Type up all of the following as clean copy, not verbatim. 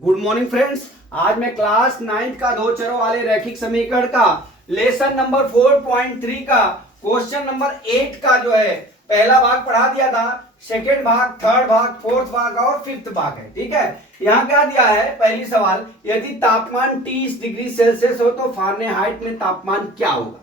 Good morning friends. आज मैं class 9th का दो चरों वाले रैखिक समीकरण का लेसन नंबर 4.3 का क्वेश्चन नंबर 8 का जो है पहला भाग पढ़ा दिया था। सेकेंड भाग, थर्ड भाग, फोर्थ भाग और फिफ्थ भाग है। ठीक है, यहाँ क्या दिया है? पहली सवाल, यदि तापमान 30 डिग्री सेल्सियस हो तो फारेनहाइट में तापमान क्या होगा।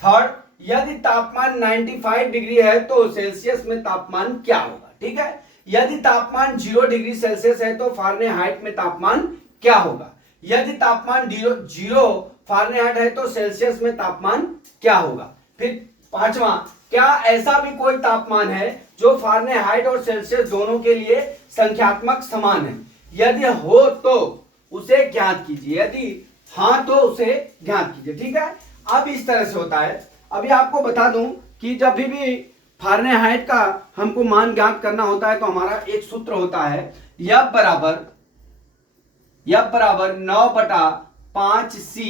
थर्ड, यदि तापमान 95 डिग्री है तो सेल्सियस में तापमान क्या होगा। ठीक है, यदि तापमान 0 डिग्री सेल्सियस है तो फारेनहाइट में तापमान क्या होगा। यदि तापमान 0 फारेनहाइट है तो सेल्सियस में तापमान क्या होगा। फिर पांचवा, क्या ऐसा भी कोई तापमान है जो फारेनहाइट और सेल्सियस दोनों के लिए संख्यात्मक समान है। यदि हो तो उसे ज्ञात कीजिए, यदि हाँ तो उसे ज्ञात कीजिए। ठीक है, अब इस तरह से होता है। अभी आपको बता दूं कि जब भी फारेनहाइट का हमको मान ज्ञात करना होता है तो हमारा एक सूत्र होता है, F बराबर 9/5C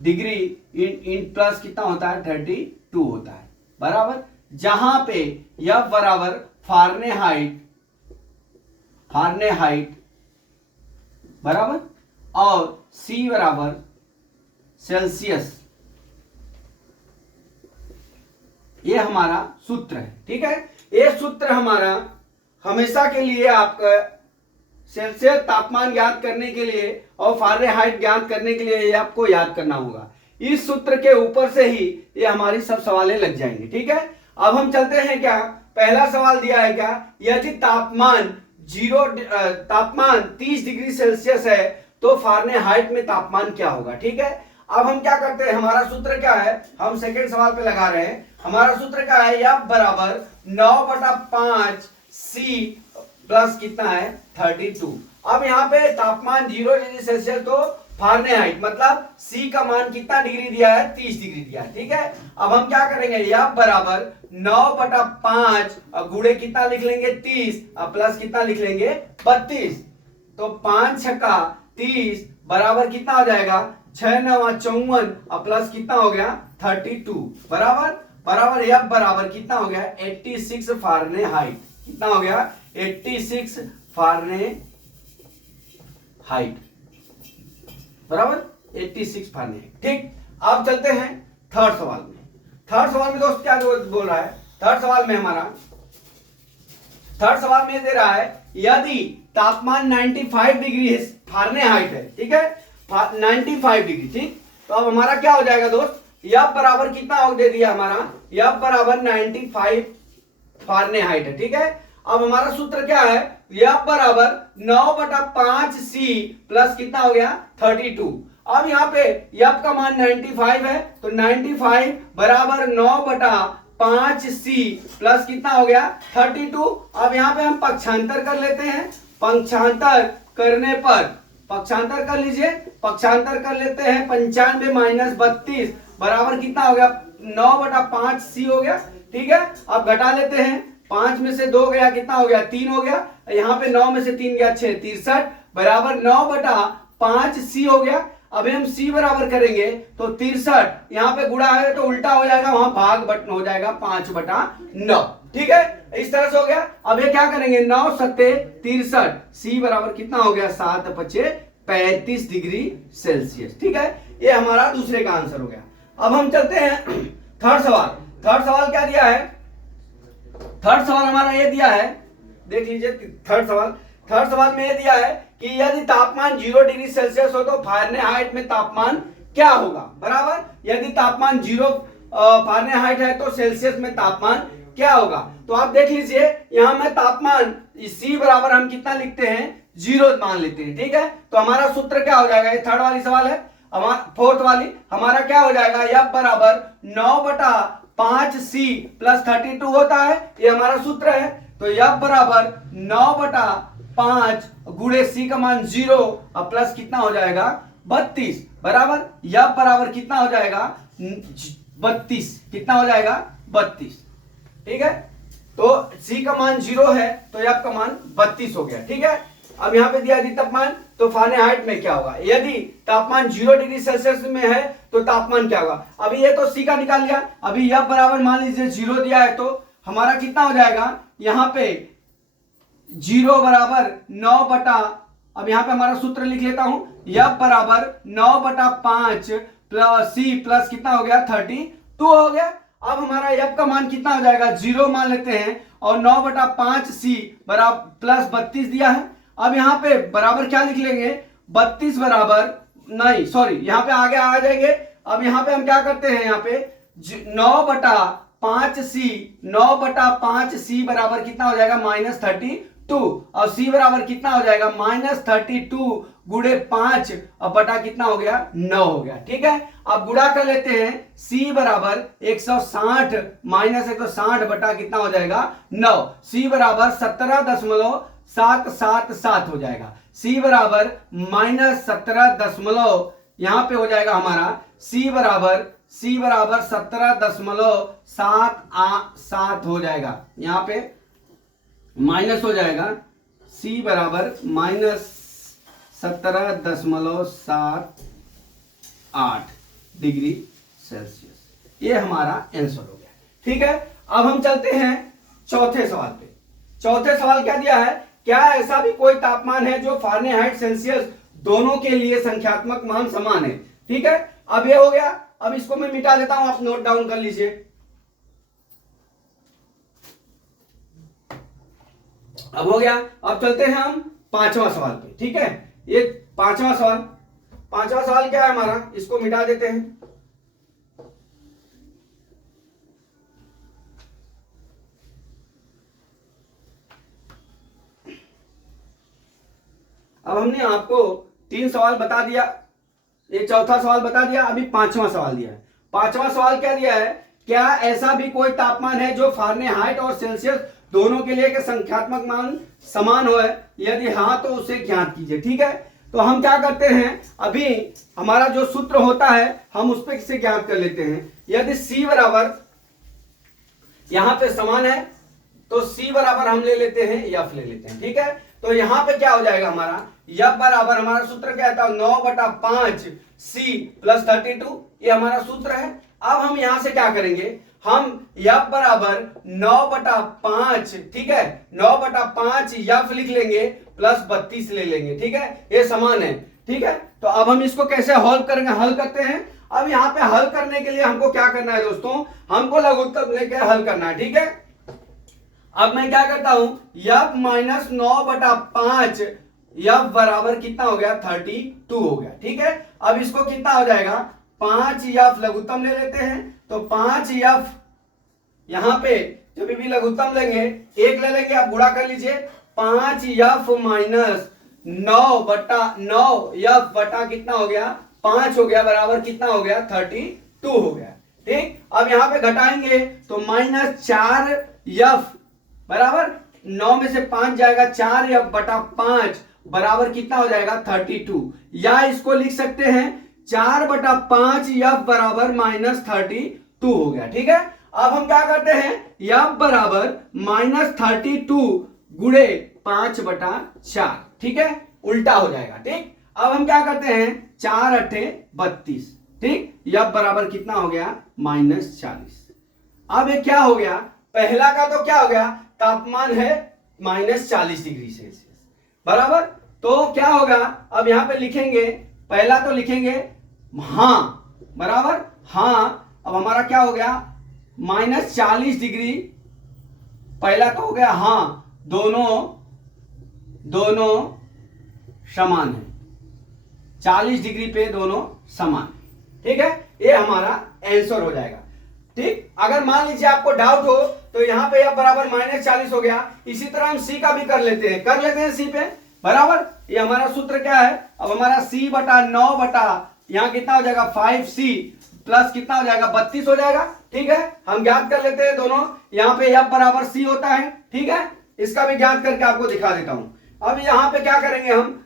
डिग्री इन प्लस कितना होता है 32 होता है, बराबर। जहां पे F बराबर फारेनहाइट बराबर और C बराबर सेल्सियस, ये हमारा सूत्र है। ठीक है, ये सूत्र हमारा हमेशा के लिए आपका सेल्सियस तापमान ज्ञात करने के लिए और फारेनहाइट ज्ञात करने के लिए ये आपको याद करना होगा। इस सूत्र के ऊपर से ही ये हमारी सब सवालें लग जाएंगी। ठीक है, अब हम चलते हैं। क्या पहला सवाल दिया है? क्या यदि तापमान 30 डिग्री सेल्सियस है तो फारेनहाइट में तापमान क्या होगा। ठीक है, अब हम क्या करते हैं, हमारा सूत्र क्या है, हम सेकेंड सवाल पे लगा रहे हैं। हमारा सूत्र क्या है, F बराबर 9/5C प्लस कितना है 32। अब यहाँ पे तापमान 0 डिग्री सेल्सियस तो फारेनहाइट मतलब C का मान कितना डिग्री दिया है, 30 डिग्री दिया है। ठीक है, अब हम क्या करेंगे, F बराबर 9/5 गुणे कितना लिख लेंगे 30 प्लस कितना लिख लेंगे 32। तो 5 छक्का 30 बराबर कितना हो जाएगा 6 9 54 प्लस कितना हो गया 32 बराबर F बराबर कितना हो गया 86 फारेनहाइट। कितना हो गया 86 फारेनहाइट बराबर 86 फारेनहाइट। ठीक, अब चलते हैं थर्ड सवाल में। थर्ड सवाल में दोस्त क्या बोल रहा है, थर्ड सवाल में दे रहा है यदि तापमान 95 डिग्री फारेनहाइट है। ठीक है, 95 डिग्री। ठीक, तो अब हमारा क्या हो जाएगा दोस्त, F बराबर कितना दे दिया हमारा, F बराबर 95 फारेनहाइट है। ठीक है, अब हमारा सूत्र क्या है, F बराबर 9/5C प्लस कितना हो गया 32। अब यहाँ पे F का मान 95 है तो 95 बराबर 9/5C प्लस कितना हो गया 32। अब यहाँ पे हम पक्षांतर कर लेते हैं। पक्षांतर करने पर पक्षांतर कर लीजिए, पक्षांतर कर लेते हैं। 95 - 32 बराबर कितना हो गया 9/5C हो गया। ठीक है, अब घटा लेते हैं। 5 में से 2 गया कितना हो गया 3 हो गया। यहाँ पे 9 में से 3 गया 6 63 बराबर 9/5C हो गया। अब हम C बराबर करेंगे तो 63, यहाँ पे गुणा है तो उल्टा हो जाएगा, वहां भाग बटन हो जाएगा 5/9। ठीक है, इस तरह से हो गया। अब ये क्या करेंगे 9 7 63, C बराबर कितना हो गया 7 5 35 डिग्री सेल्सियस। ठीक है, ये हमारा दूसरे का आंसर हो गया। अब हम चलते हैं थर्ड सवाल। थर्ड सवाल क्या दिया है, थर्ड सवाल हमारा ये दिया है, देख लीजिए। थर्ड सवाल में ये दिया है कि यदि तापमान 0 डिग्री सेल्सियस हो तो फारेनहाइट में तापमान क्या होगा, बराबर। यदि तापमान 0 फारेनहाइट है तो सेल्सियस में तापमान क्या होगा। तो आप देख लीजिए, यहां में तापमान C बराबर हम कितना लिखते हैं 0 मान लेते हैं। ठीक है, तो हमारा सूत्र क्या हो जाएगा, ये थर्ड वाली सवाल है। फोर्थ वाली हमारा क्या हो जाएगा, F बराबर 9/5C प्लस 32 होता है, ये हमारा सूत्र है। तो F बराबर 9/5 गुणे C का मान 0 और प्लस कितना हो जाएगा 32 बराबर F बराबर कितना हो जाएगा 32। कितना हो जाएगा 32। ठीक है, तो C का मान 0 है तो F का मान 32 हो गया। ठीक है, अब यहाँ पे दिया तापमान, तो फारेनहाइट में क्या होगा, यदि तापमान 0 डिग्री सेल्सियस में है तो तापमान क्या होगा। अभी ये तो C का निकाल लिया। अभी F बराबर मान लीजिए 0 दिया है तो हमारा कितना हो जाएगा, यहाँ पे 0 बराबर 9 अब यहाँ पे हमारा सूत्र लिख लेता हूं, F बराबर 9/5 प्लस सी प्लस कितना हो गया 32 हो गया। अब हमारा F का मान कितना हो जाएगा 0 मान लेते हैं और 9/5 सी बराबर प्लस 32 दिया है। अब यहाँ पे बराबर क्या लिख लेंगे 32 बराबर नहीं सॉरी यहाँ पे आगे आ जाएंगे। अब यहाँ पे हम क्या करते हैं यहाँ पे 9/5 सी बराबर कितना हो जाएगा -32 और सी बराबर कितना हो जाएगा -32 गुणे 5 और बटा कितना हो गया 9 हो गया। ठीक है, अब गुणा कर लेते हैं सी बराबर 160 -160 बटा कितना हो जाएगा 9, सी बराबर 17.777 हो जाएगा। सी बराबर -17 यहां पे हो जाएगा हमारा सी बराबर 17.7 हो जाएगा, यहां पे माइनस हो जाएगा सी बराबर -17.78 डिग्री सेल्सियस। ये हमारा आंसर हो गया। ठीक है, अब हम चलते हैं चौथे सवाल पे। चौथे सवाल क्या दिया है, क्या ऐसा भी कोई तापमान है जो फारेनहाइट सेल्सियस दोनों के लिए संख्यात्मक मान समान है। ठीक है, अब ये हो गया। अब इसको मैं मिटा लेता हूं, आप नोट डाउन कर लीजिए। अब हो गया। अब चलते हैं हम पांचवा सवाल पे। ठीक है, ये पांचवा सवाल क्या है हमारा, इसको मिटा देते हैं। अब हमने आपको 3 सवाल बता दिया, ये चौथा सवाल बता दिया, अभी पांचवा सवाल दिया है। पांचवा सवाल क्या दिया है, क्या ऐसा भी कोई तापमान है जो फारेनहाइट और सेल्सियस दोनों के लिए के संख्यात्मक मान समान हो, यदि हाँ तो उसे ज्ञात कीजिए। ठीक है, तो हम क्या करते हैं, अभी हमारा जो सूत्र होता है हम उस पर से ज्ञात कर लेते हैं। यदि C बराबर यहां पे समान है तो C बराबर हम ले लेते हैं F ले लेते हैं। ठीक है, तो यहां पे क्या हो जाएगा हमारा F बराबर, हमारा सूत्र क्या था 9/5 C प्लस 32, ये हमारा सूत्र है। अब हम यहां से क्या करेंगे, हम F बराबर 9/5, ठीक है 9/5 F लिख लेंगे प्लस 32 ले लेंगे। ठीक है, ये समान है। ठीक है, तो अब हम इसको कैसे हल करेंगे, हल करते हैं। अब यहाँ पे हल करने के लिए हमको क्या करना है दोस्तों, हमको लघुत्तम लेके हल करना है। ठीक है, अब मैं क्या करता हूं F माइनस 9/5 F बराबर कितना हो गया 32 हो गया। ठीक है, अब इसको कितना हो जाएगा 5F लघुत्तम ले लेते हैं, तो 5F यहां पे जब भी लघुत्तम लेंगे 1 ले लेंगे, आप गुणा कर लीजिए 5F माइनस 9/9 F बटा कितना हो गया 5 हो गया, बराबर कितना हो गया 32 हो गया। ठीक, अब यहां पे घटाएंगे तो -4F बराबर 9 में से 5 जाएगा 4F बटा 5 बराबर कितना हो जाएगा 32, या इसको लिख सकते हैं 4/5 F बराबर -32 हो गया। ठीक है, अब हम क्या करते हैं F बराबर -32 गुणे 5/4, ठीक है, उल्टा हो जाएगा। ठीक, अब हम क्या करते हैं 4 × 32, ठीक, F बराबर कितना हो गया -40। अब ये क्या हो गया, पहला का तो क्या हो गया, तापमान है -40 डिग्री सेल्सियस बराबर, तो क्या होगा, अब यहां पे लिखेंगे, पहला तो लिखेंगे हां बराबर हां। अब हमारा क्या हो गया -40 डिग्री, पहला तो हो गया हां, दोनों समान है, 40 डिग्री पे दोनों समान। ठीक है, ये हमारा आंसर हो जाएगा। ठीक, अगर मान लीजिए आपको डाउट हो तो यहां पे F बराबर -40 हो गया। इसी तरह हम C का भी कर लेते हैं C पे बराबर, ये हमारा सूत्र क्या है, अब हमारा C बटा 9 बटा यहां कितना हो जाएगा 5C प्लस कितना हो जाएगा 32 हो जाएगा। ठीक है, हम ज्ञात कर लेते हैं दोनों, यहां पे F बराबर C होता है। ठीक है, इसका भी ज्ञात करके आपको दिखा देता हूं। अब यहां पे क्या करेंगे हम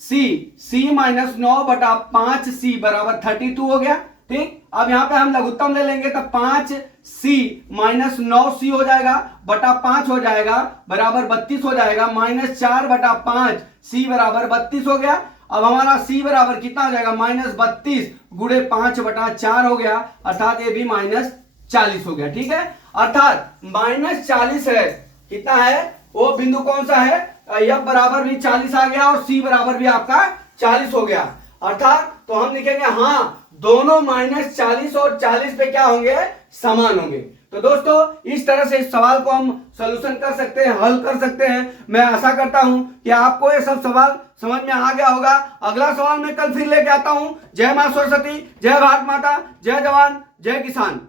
C माइनस 9/5C बराबर 32 हो गया। ठीक, अब यहां पे हम लघुत्तम ले लेंगे तो 5C माइनस 9C हो जाएगा बटा 5 हो जाएगा बराबर 32 हो जाएगा, -4/5 C बराबर 32 हो गया। अब हमारा C बराबर कितना हो जाएगा -32 गुणे 5/4 हो गया, अर्थात ये भी -40 हो गया। ठीक है, अर्थात -40 है, कितना है वो बिंदु कौन सा है एफ बराबर भी 40 आ गया और सी बराबर भी आपका 40 हो गया। अर्थात तो हम लिखेंगे हाँ दोनों -40 और 40 पे क्या होंगे, समान होंगे। तो दोस्तों इस तरह से इस सवाल को हम सॉल्यूशन कर सकते हैं, हल कर सकते हैं। मैं आशा करता हूं कि आपको ये सब सवाल समझ में आ गया होगा। अगला सवाल मैं कल फिर लेके आता हूं। जय मां सरस्वती, जय भारत माता, जय जवान, जय किसान।